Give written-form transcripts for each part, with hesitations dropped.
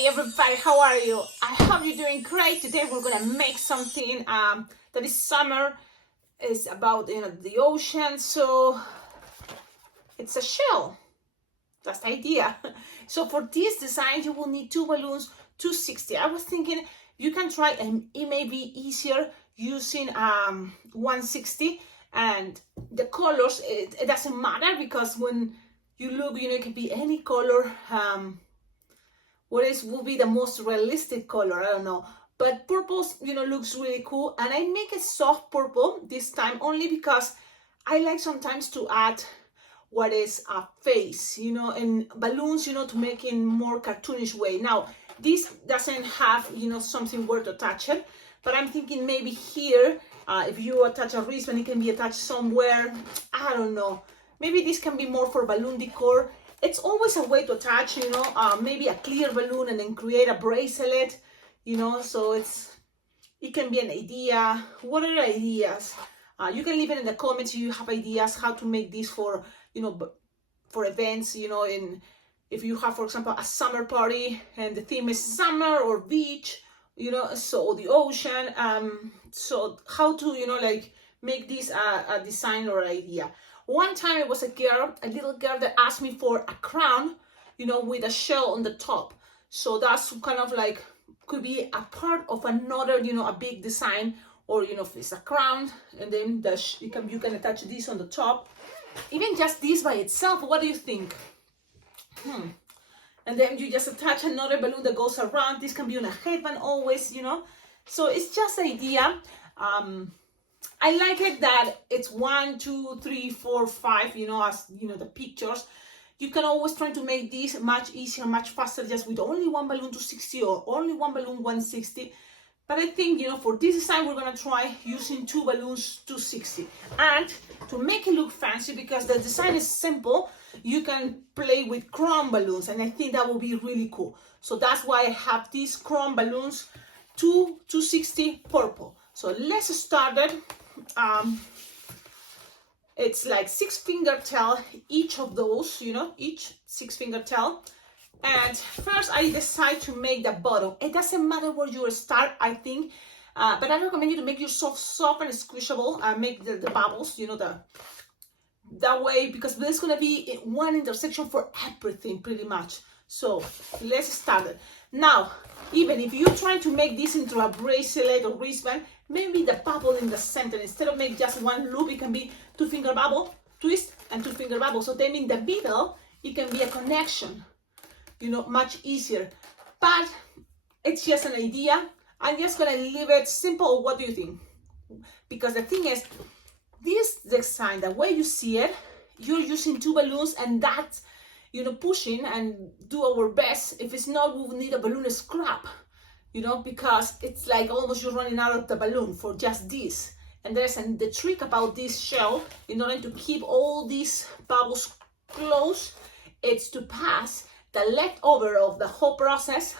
Hey everybody, how are you? I hope you're doing great. Today we're gonna make something that is summer. It's about the ocean, so it's a shell. That's the idea. So for this design, you will need two balloons, 260. I was thinking you can try, and it may be easier using 160. And the colors, it doesn't matter because when you look, it can be any color. What will be the most realistic color? I don't know. But purple, looks really cool. And I make a soft purple this time only because I like sometimes to add what is a face, and balloons, to make in more cartoonish way. Now, this doesn't have, something where to attach it. But I'm thinking maybe here, if you attach a wristband, it can be attached somewhere. I don't know. Maybe this can be more for balloon decor. It's always a way to attach, maybe a clear balloon and then create a bracelet, so it can be an idea. What are the ideas? You can leave it in the comments if you have ideas how to make this for, for events, if you have, for example, a summer party and the theme is summer or beach, so the ocean. So how to, make this a design or idea. One time it was a little girl that asked me for a crown, with a shell on the top. So that's kind of like, could be a part of another, a big design, or, if it's a crown, and then you can attach this on the top. Even just this by itself, what do you think? And then you just attach another balloon that goes around. This can be on a headband always, So it's just an idea. I like it that it's 1, 2, 3, 4, 5, as the pictures. You can always try to make this much easier, much faster, just with only one balloon 260 or only one balloon 160. But I think, for this design, we're gonna try using two balloons 260. And to make it look fancy, because the design is simple, you can play with chrome balloons, and I think that will be really cool. So that's why I have these chrome balloons, 260 purple. So let's start it. It's like 6-finger tail, each of those, each 6-finger tail. And first I decide to make the bottom. It doesn't matter where you start, I think, but I recommend you to make yourself soft and squishable and make the bubbles, that way, because there's gonna be one intersection for everything pretty much. So let's start it. Now, even if you're trying to make this into a bracelet or wristband, maybe the bubble in the center, instead of make just one loop, it can be 2-finger bubble, twist, and 2-finger bubble. So then in the middle, it can be a connection, much easier. But it's just an idea. I'm just gonna leave it simple. What do you think? Because the thing is, this design, the way you see it, you're using two balloons, and that's, pushing and do our best. If it's not, we will need a balloon scrap, because it's like almost you're running out of the balloon for just this. And the trick about this shell, in order to keep all these bubbles close, it's to pass the leftover of the whole process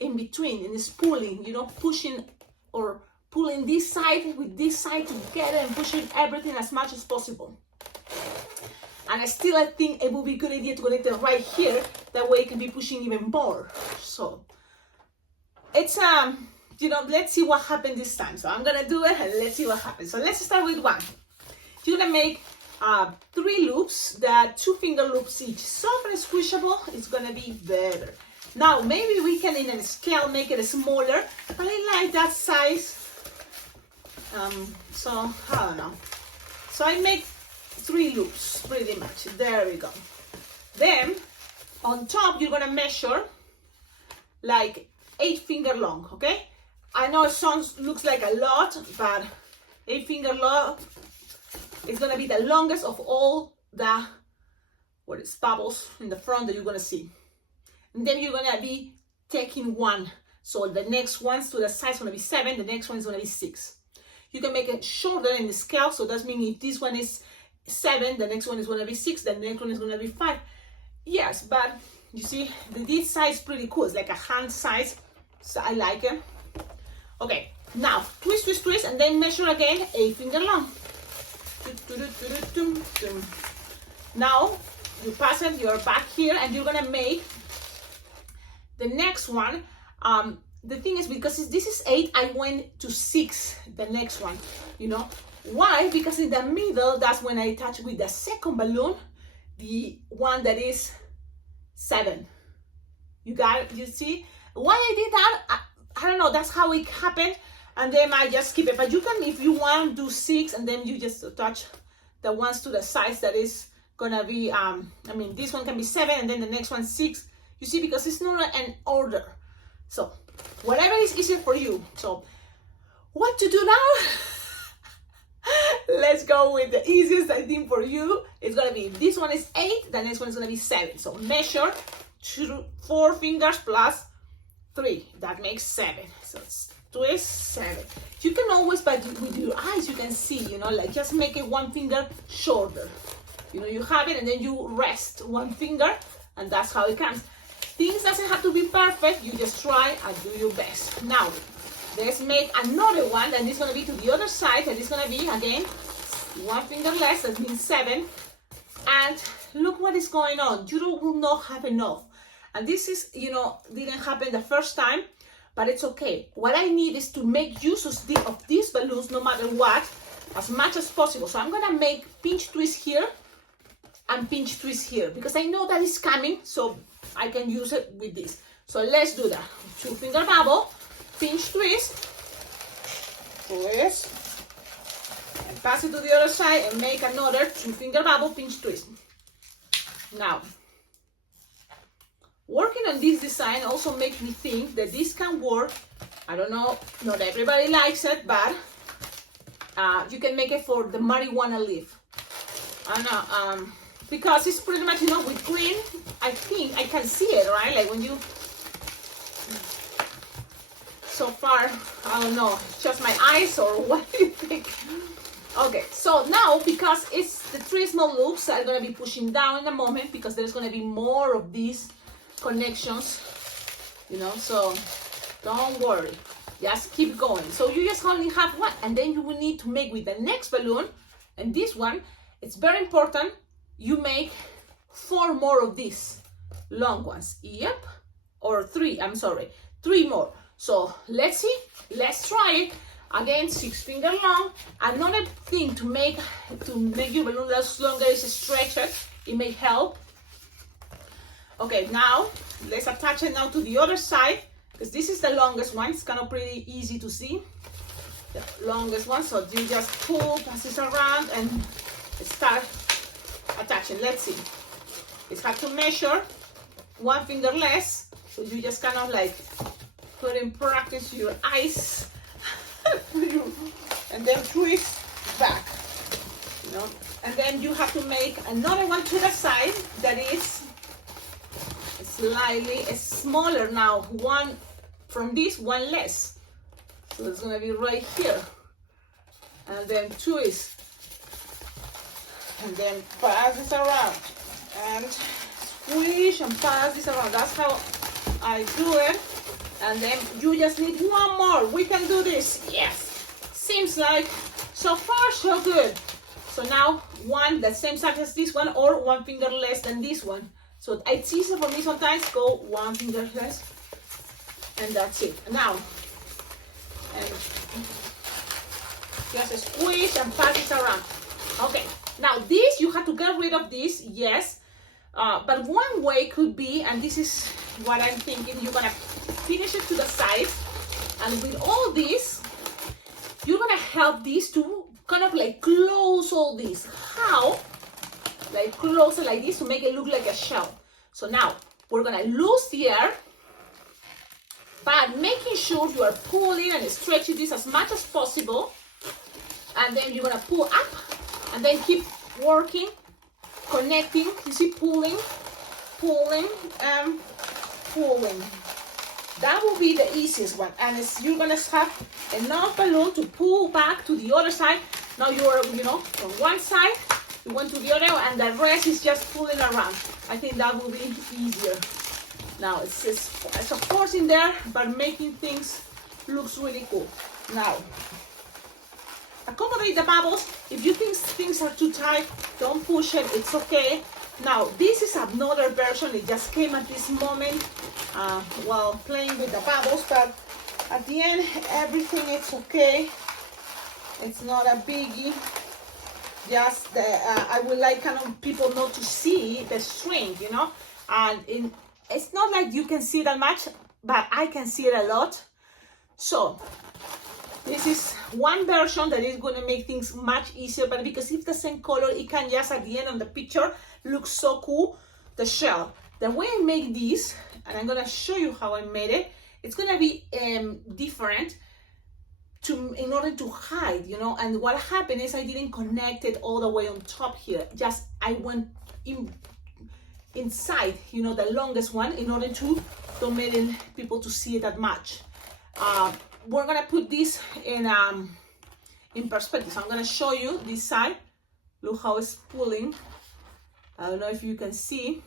in between, and it's pulling, pushing or pulling this side with this side together and pushing everything as much as possible. And I think it would be a good idea to connect it right here. That way it can be pushing even more. So it's, let's see what happens this time. So I'm gonna do it and let's see what happens. So let's start with one. You're gonna make 3 loops, that 2-finger loops each. Soft and squishable, it's gonna be better. Now, maybe we can, in a scale, make it smaller. But I like that size. So, I don't know. So I make 3 loops, pretty much. There we go. Then, on top, you're gonna measure like 8-finger long, okay? I know it looks like a lot, but 8-finger long is gonna be the longest of all the bubbles in the front that you're gonna see. And then you're gonna be taking one. So the next ones to the side is gonna be 7, the next one is gonna be 6. You can make it shorter in the scale, so that means if this one is 7, the next one is gonna be 6, the next one is gonna be 5. Yes, but you see, this size is pretty cool. It's like a hand size, so I like it. Okay, now twist, twist, twist, and then measure again 8-finger long. Now you pass it, you're back here, and you're gonna make the next one, the thing is, because this is 8, I went to 6, the next one, you know. Why? Because in the middle, that's when I attach with the second balloon, the one that is 7. You got it? You see? Why I did that? I don't know, that's how it happened. And then I just keep it. But you can, if you want, do 6, and then you just attach the ones to the sides that is gonna be, I mean, this one can be 7, and then the next one 6. You see, because it's not an order. So, whatever is easier for you. So, what to do now? Let's go with the easiest, I think, for you. It's gonna be, this one is 8, the next one is gonna be 7. So, measure 4 fingers plus 3. That makes 7. So, it's twist 7. You can always, but with your eyes, you can see, you know, like just make it 1 finger shorter. You know, you have it, and then you rest 1 finger, and that's how it comes. Things doesn't have to be perfect. You just try and do your best. Now, let's make another one, and it's gonna be to the other side, and it's gonna be again 1 finger less. That means 7. And look what is going on. You will not have enough. And this is, you know, didn't happen the first time, but it's okay. What I need is to make use of these balloons no matter what, as much as possible. So I'm gonna make pinch twist here and pinch twist here, because I know that is coming, so I can use it with this. So let's do that. 2 finger bubble, pinch twist, twist, and pass it to the other side and make another 2 finger bubble, pinch twist. Now, working on this design also makes me think that this can work. I don't know, not everybody likes it, but you can make it for the marijuana leaf. I know, because it's pretty much, you know, with green, I think I can see it, right? Like when you, so far, I don't know, it's just my eyes, or what do you think? Okay, so now, because it's the 3 small loops, I'm gonna be pushing down in a moment, because there's gonna be more of these connections, you know, so don't worry, just keep going. So you just only have 1, and then you will need to make with the next balloon, and this one, it's very important, you make 4 more of these long ones. Yep, or 3, I'm sorry, 3 more. So let's see, let's try it. Again, 6 finger long. Another thing to make your balloon last longer is stretch it. It may help. Okay, now let's attach it now to the other side, because this is the longest one. It's kind of pretty easy to see, the longest one. So you just pull, pass this around, and start attaching. Let's see. It's hard to measure, 1 finger less. So you just kind of like put in practice your eyes, and then twist back. You know, and then you have to make another one to the side that is slightly smaller now. 1 from this, 1 less. So it's gonna be right here, and then twist, and then pass this around, and squish and pass this around. That's how I do it. And then you just need 1 more. We can do this. Yes. Seems like so far so good. So now 1 the same size as this one, or 1 finger less than this one. So it's easier for me sometimes, go 1 finger less, and that's it. Now, and just squeeze and pass it around. Okay, now this, you have to get rid of this, yes. But one way could be, and this is what I'm thinking, you're gonna finish it to the side, and with all this, you're gonna help these to kind of like close all this. How? Like close it like this to make it look like a shell. So now we're gonna lose the air, but making sure you are pulling and stretching this as much as possible, and then you're gonna pull up, and then keep working, connecting. You see, pulling, pulling, and pulling. That will be the easiest one, and you're gonna have enough balloon to pull back to the other side. Now you're, you know, from one side, you went to the other, and the rest is just pulling around. I think that will be easier. Now it's a force in there, but making things looks really cool. Now, accommodate the bubbles. If you think things are too tight, don't push it, it's okay. Now, this is another version, it just came at this moment. while playing with the bubbles, but at the end, everything is okay. It's not a biggie. Just I would like kind of people not to see the string, you know, and it's not like you can see that much, but I can see it a lot. So this is one version that is going to make things much easier, but because it's the same color, it can just at the end of the picture look so cool. The shell, the way I make this, and I'm going to show you how I made it, it's going to be different in order to hide, you know. And what happened is I didn't connect it all the way on top here, just I went inside, you know, the longest one, in order to don't make people to see it that much. We're gonna put this in perspective. So I'm gonna show you this side. Look how it's pulling. I don't know if you can see,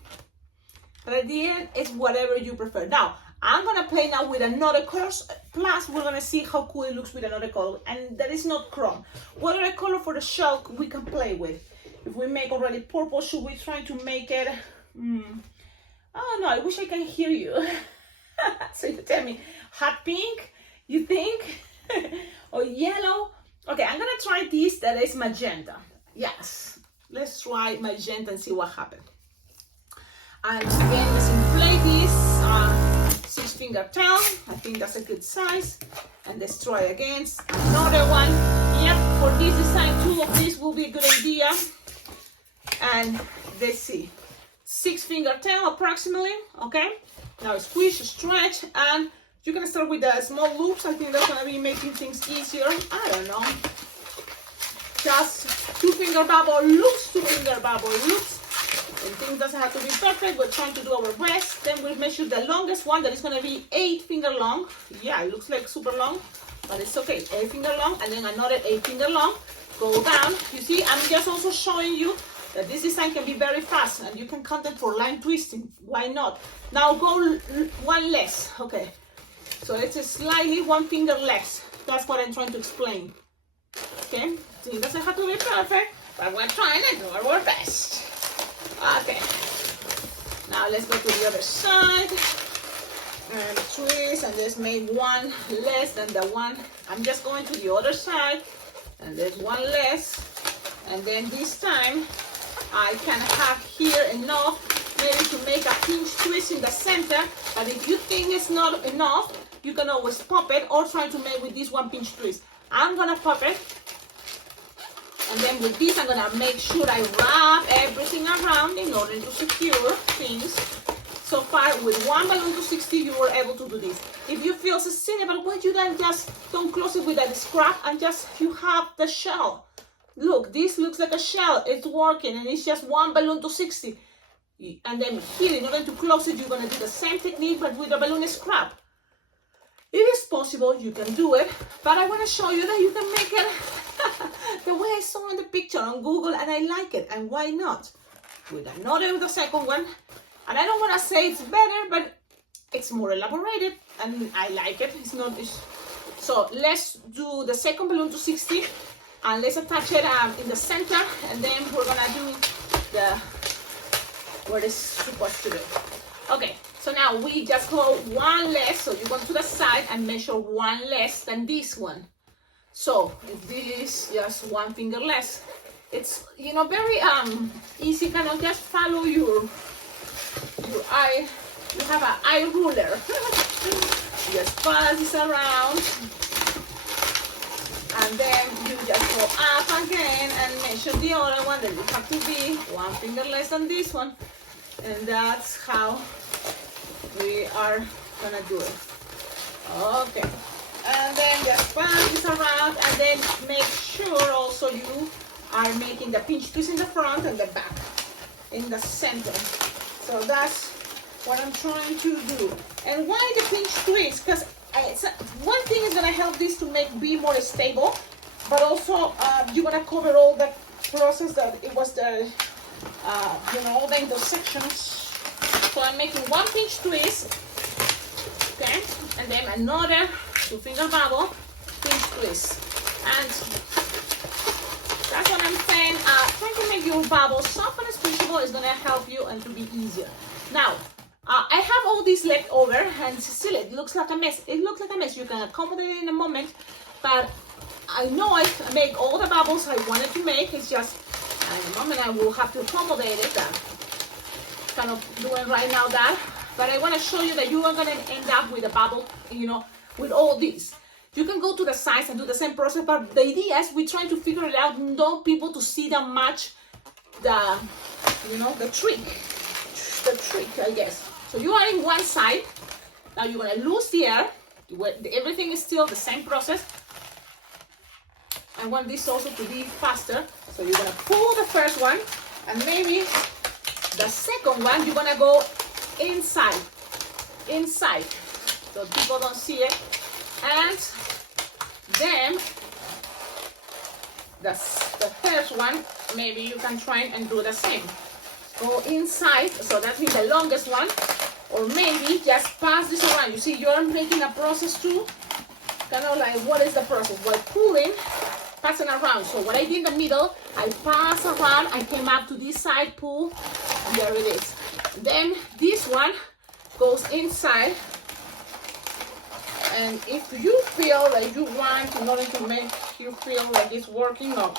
but at the end it's whatever you prefer. Now I'm gonna play now with another color, plus we're gonna see how cool it looks with another color, and that is not chrome. What other color for the shell we can play with? If we make already purple, should we try to make it, oh no, I wish I can hear you. So you tell me, hot pink, you think? Or yellow? Okay, I'm gonna try this that is magenta. Yes, let's try magenta and see what happens. And again, let's inflate this 6-finger tail. I think that's a good size. And let's try again another one. Yep, for this design, 2 of these will be a good idea. And let's see, 6-finger tail approximately. Okay, now squish, stretch, and you're gonna start with the small loops. I think that's gonna be making things easier. I don't know, just 2-finger bubble loops, 2-finger bubble loops. And things doesn't have to be perfect. We're trying to do our best. Then we'll measure the longest one, that is going to be 8-finger long. Yeah, it looks like super long, but it's okay. 8-finger long, and then another 8-finger long. Go down. You see, I'm just also showing you that this design can be very fast, and you can count it for line twisting. Why not? Now go one less. Okay, so it's a slightly 1 finger less. That's what I'm trying to explain. Okay, so it doesn't have to be perfect, but we're trying to do our best. Okay, now let's go to the other side and twist, and just make one less than the one. I'm just going to the other side, and there's one less, and then this time I can have here enough maybe to make a pinch twist in the center. But if you think it's not enough, you can always pop it or try to make with this one pinch twist. I'm gonna pop it. And then with this, I'm gonna make sure I wrap everything around in order to secure things. So far, with 1 balloon to 60, you were able to do this. If you feel Cecilia, but why you then just don't close it with that scrap and just you have the shell? Look, this looks like a shell. It's working, and it's just 1 balloon to 60. And then here, in order to close it, you're gonna do the same technique, but with a balloon scrap. It is possible, you can do it, but I want to show you that you can make it the way I saw in the picture on Google, and I like it, and why not? With the second one, and I don't want to say it's better, but it's more elaborated, and I like it. So let's do the second balloon to 60, and let's attach it in the center, and then we're gonna do what it's supposed to do. Okay. So now we just go one less, so you go to the side and measure one less than this one. So if this is just 1 finger less, it's, you know, very easy. Kind of just follow your eye. You have an eye ruler. Just pass this around, and then you just go up again and measure the other one. Then you have to be 1 finger less than this one, and that's how we are gonna do it. Okay, and then just pass this around, and then make sure also you are making the pinch twist in the front and the back in the center. So that's what I'm trying to do. And why the pinch twist? Because one thing is gonna help this to be more stable, but also you're gonna cover all the process that it was the all the intersections. So I'm making 1 pinch twist, okay, and then another 2-finger bubble, pinch twist, and that's what I'm saying. Trying to make your bubble soft and squishable is gonna help you and to be easier. Now, I have all this left over, and Cecilia, it looks like a mess. It looks like a mess. You can accommodate it in a moment, but I know I make all the bubbles I wanted to make. It's just in a moment I will have to accommodate it. Kind of doing right now that, but I want to show you that you are going to end up with a bubble, you know, with all these. You can go to the sides and do the same process, but the idea is we're trying to figure it out, not people to see that much the, you know, the trick, I guess. So you are in one side. Now you're going to lose the air. Everything is still the same process. I want this also to be faster. So you're going to pull the first one, and maybe the second one, you're going to go inside, so people don't see it. And then the first one, maybe you can try and do the same. Go inside, so that means the longest one, or maybe just pass this around. You see, you're making a process too, kind of like, what is the process? While pulling, passing around. So what I did in the middle, I pass around, I came up to this side, pull, and there it is. Then this one goes inside, and if you feel like you want, in order to make you feel like it's working, no,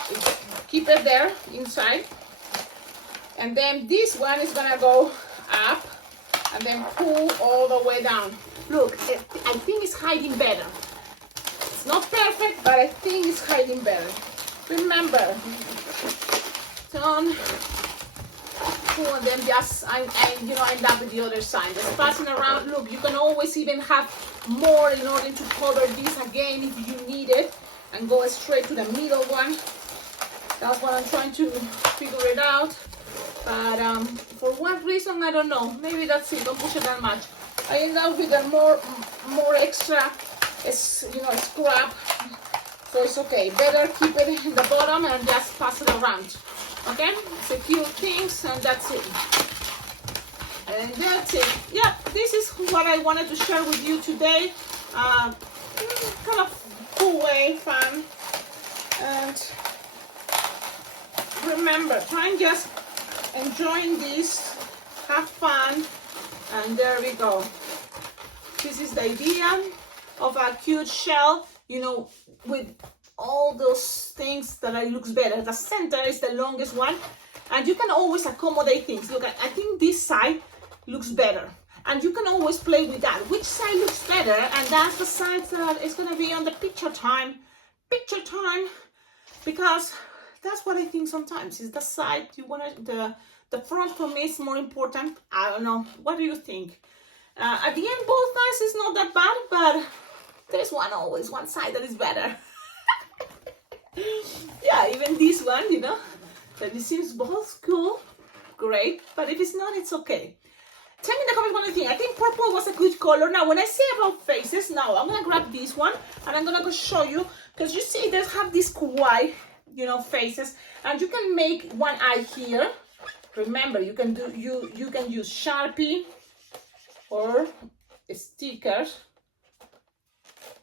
keep it there inside. And then this one is gonna go up and then pull all the way down. Look, I think it's hiding better. It's not perfect, but I think it's hiding better. Remember, turn, pull, and then just you know, end up with the other side. Just passing around. Look, you can always even have more in order to cover this again if you need it, and go straight to the middle one. That's what I'm trying to figure it out. But for what reason, I don't know. Maybe that's it. Don't push it that much. I end up with a more extra, you know, scrap. So it's okay. Better keep it in the bottom and just pass it around. Okay? Secure things, and that's it. And that's it. Yeah, this is what I wanted to share with you today. Kind of cool way, fun. And remember, try and just enjoying this, have fun, and there we go. This is the idea of a cute shell, you know, with all those things that it looks better. The center is the longest one, and you can always accommodate things. Look, I think this side looks better, and you can always play with that. Which side looks better? And that's the side that is going to be on the picture time, because that's what I think sometimes is the side you want to, the front for me is more important. I don't know. What do you think? At the end, both sides is not that bad, but there's always one side that is better. Yeah, even this one, you know, that it seems both cool, great, but if it's not, it's okay. Tell me in the comments what you think. I think purple was a good color. Now, when I say about faces, now I'm gonna grab this one and I'm gonna go show you, because you see they have these kawaii, you know, faces, and you can make one eye here. Remember, you can do you can use Sharpie or stickers.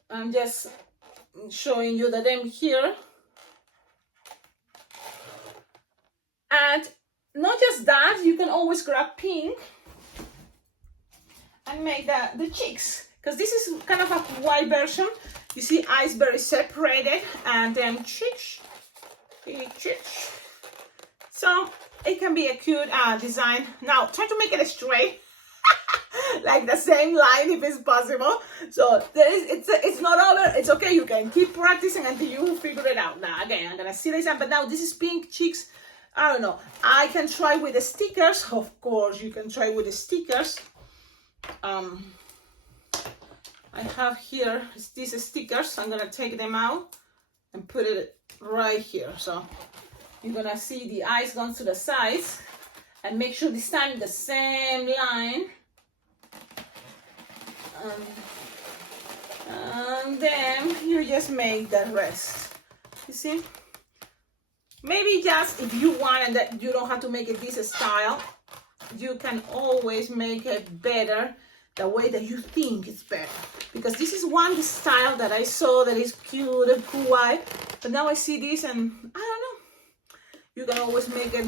I'm just showing you that I'm here. And not just that, you can always grab pink and make the cheeks, because this is kind of a white version. You see eyes very separated, and then cheeks. So it can be a cute design. Now try to make it straight, like the same line if it's possible. So there is, it's not over. It's okay. You can keep practicing until you figure it out. Now again, I'm gonna see this, but now this is pink cheeks. I don't know. I can try with the stickers. Of course, you can try with the stickers. I have here these stickers. I'm gonna take them out and put it right here. So you're gonna see the eyes going to the sides, and make sure this time the same line. And then you just make the rest. You see? Maybe just if you want, and that you don't have to make it this style, you can always make it better the way that you think it's better. Because this is one style that I saw that is cute and kawaii, but now I see this and I don't know. You can always make it,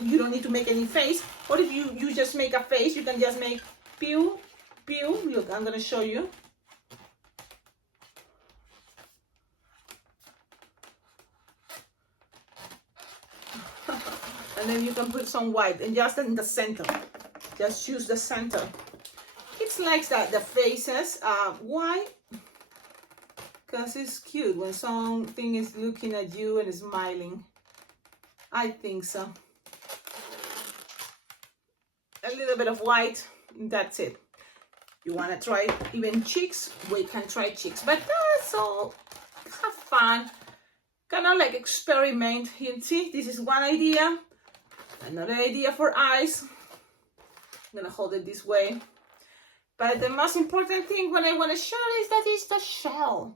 you don't need to make any face. Or if you just make a face, you can just make pew view. Look, I'm gonna show you. And then you can put some white and just in the center. Just use the center. It's like that, the faces. Why? Because it's cute when something is looking at you and smiling. I think so. A little bit of white, that's it. You want to try even cheeks? We can try cheeks, but that's all. Have fun. Kind of like experiment. You can see, this is one idea. Another idea for eyes. I'm gonna hold it this way. But the most important thing what I want to show is that it's the shell.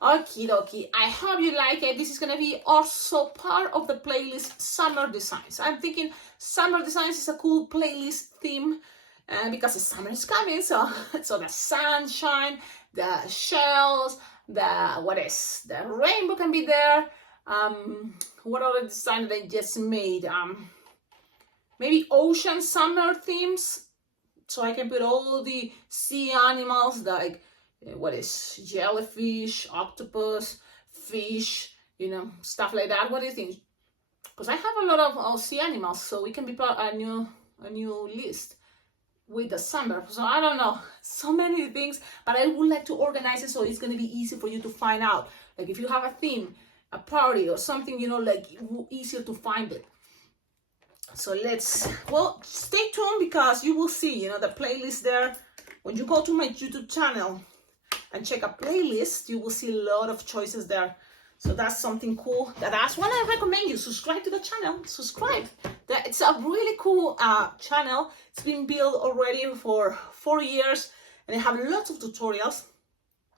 Okie dokie. I hope you like it. This is gonna be also part of the playlist Summer Designs. I'm thinking Summer Designs is a cool playlist theme because the summer is coming. So the sunshine, the shells, the rainbow can be there. What other design that I just made? Maybe ocean summer themes. So I can put all the sea animals like jellyfish, octopus, fish, stuff like that. What do you think? Because I have a lot of sea animals, so we can be part of a new list with the summer. So I don't know, so many things, but I would like to organize it so it's going to be easy for you to find out. Like if you have a theme, a party or something, like easier to find it. So stay tuned because you will see, the playlist there. When you go to my YouTube channel and check a playlist, you will see a lot of choices there. So that's something cool. That's what I recommend you. Subscribe to the channel. Subscribe. It's a really cool channel. It's been built already for 4 years and I have lots of tutorials.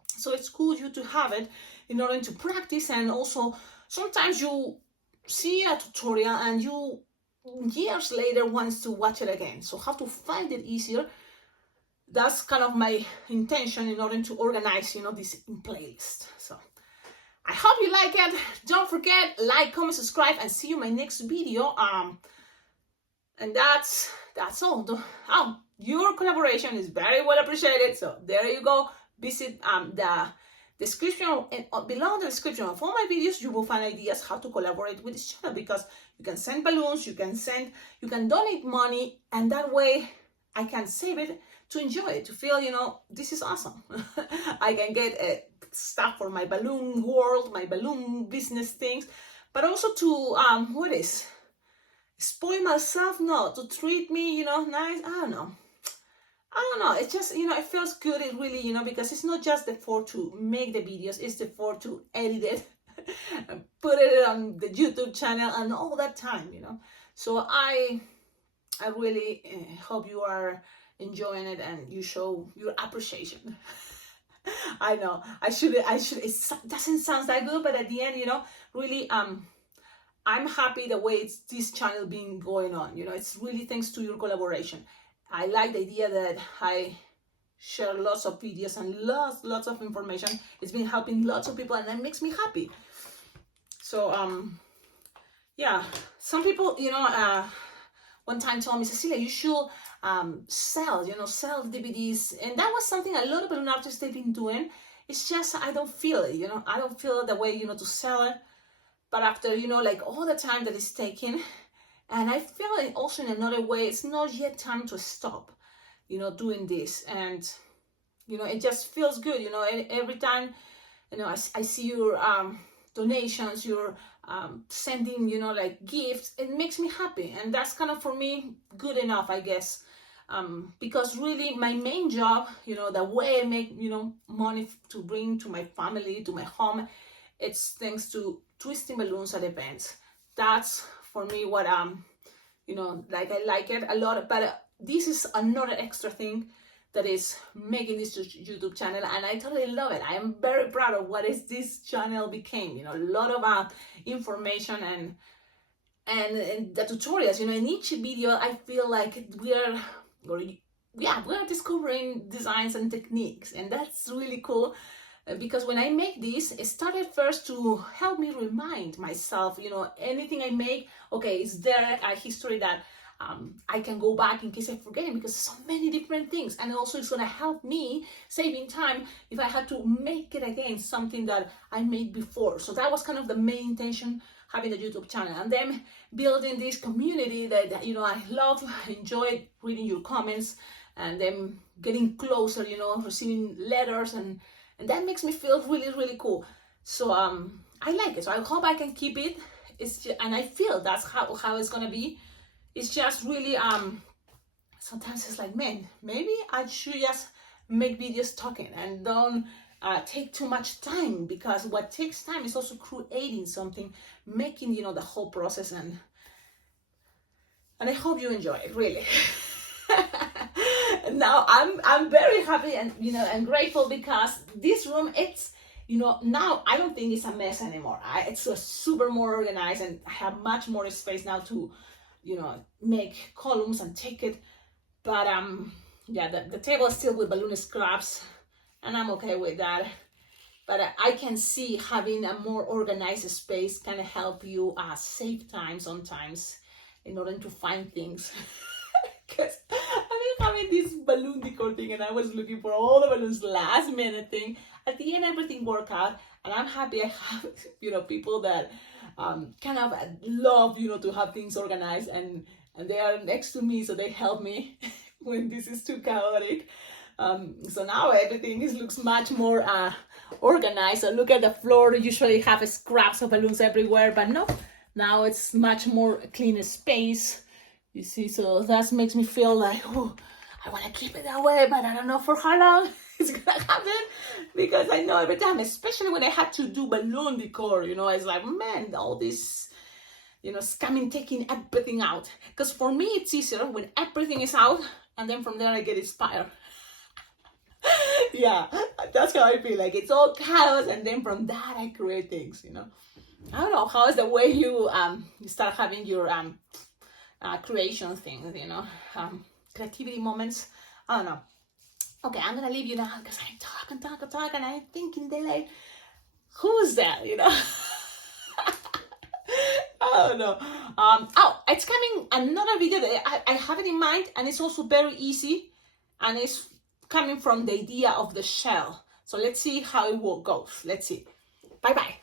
So it's cool you to have it in order to practice, and also sometimes you see a tutorial and you years later wants to watch it again. So how to find it easier, that's kind of my intention in order to organize this in playlist. So I hope you like it. Don't forget, like, comment, subscribe, and see you in my next video. And that's all. Your collaboration is very well appreciated. So there you go. Visit the description, and below the description of all my videos you will find ideas how to collaborate with this channel, because you can send balloons, you can donate money, and that way I can save it to enjoy it, to feel this is awesome. I can get stuff for my balloon world, my balloon business things, but also to spoil myself, to treat me nice. I don't know, it's just, it feels good, it really, because it's not just the for to make the videos, it's the for to edit it, and put it on the YouTube channel and all that time, So I really hope you are enjoying it and you show your appreciation. I know, I should, it doesn't sound that good, but at the end, really, I'm happy the way this channel been going on, it's really thanks to your collaboration. I like the idea that I share lots of videos and lots of information. It's been helping lots of people and that makes me happy. So, yeah, some people, one time told me, Cecilia, you should sell DVDs. And that was something a lot of balloon artists they've been doing. It's just, I don't feel it, I don't feel the way, to sell it. But after, like all the time that it's taking, and I feel it also in another way, it's not yet time to stop, doing this. And, it just feels good, every time, I see your donations, your sending, like gifts, it makes me happy. And that's kind of, for me, good enough, I guess. Because really my main job, the way I make, money to bring to my family, to my home, it's thanks to twisting balloons at events. That's for me what like I like it a lot, but this is another extra thing that is making this YouTube channel, and I totally love it. I am very proud of what is this channel became. A lot of information and the tutorials. In each video I feel like we're discovering designs and techniques, and that's really cool. Because when I make this, it started first to help me remind myself, anything I make, okay, is there a history that I can go back in case I forget, because so many different things. And also it's gonna help me saving time if I had to make it again, something that I made before. So that was kind of the main intention, having the YouTube channel, and then building this community that, you know, I love, I enjoy reading your comments, and then getting closer, you know, receiving letters, and that makes me feel really, really cool. So I like it. So I hope I can keep it. It's just, and I feel that's how it's gonna be. It's just really sometimes it's like, man, maybe I should just make videos talking and don't take too much time, because what takes time is also creating something, making, you know, the whole process, and I hope you enjoy it, really. Now I'm very happy and, you know, and grateful, because this room, it's, you know, now I don't think it's a mess anymore. It's super more organized, and I have much more space now to, you know, make columns and take it. But yeah, the table is still with balloon scraps, and I'm okay with that. But I can see having a more organized space can help you save time sometimes in order to find things. Because I've been having this balloon decor thing, and I was looking for all the balloons, last minute thing. At the end, everything worked out, and I'm happy I have, you know, people that kind of love, you know, to have things organized, and they are next to me, so they help me when this is too chaotic. So now everything looks much more organized. So look at the floor. Usually have scraps of balloons everywhere, but no, now it's much more clean space. You see, so that makes me feel like, oh, I want to keep it that way, but I don't know for how long it's gonna happen, because I know every time, especially when I had to do balloon decor, you know, it's like, man, all this, you know, scamming, taking everything out. Because for me, it's easier when everything is out, and then from there I get inspired. Yeah, that's how I feel. Like it's all chaos, and then from that I create things, you know. I don't know, how is the way you start having your creation things, you know, creativity moments. I don't know. Okay, I'm gonna leave you now, because I talk and talk, and I'm thinking, they're like, who's that, you know? I don't know. Oh, it's coming another video that I have it in mind, and it's also very easy, and it's coming from the idea of the shell. So let's see how it goes. Let's see. Bye bye.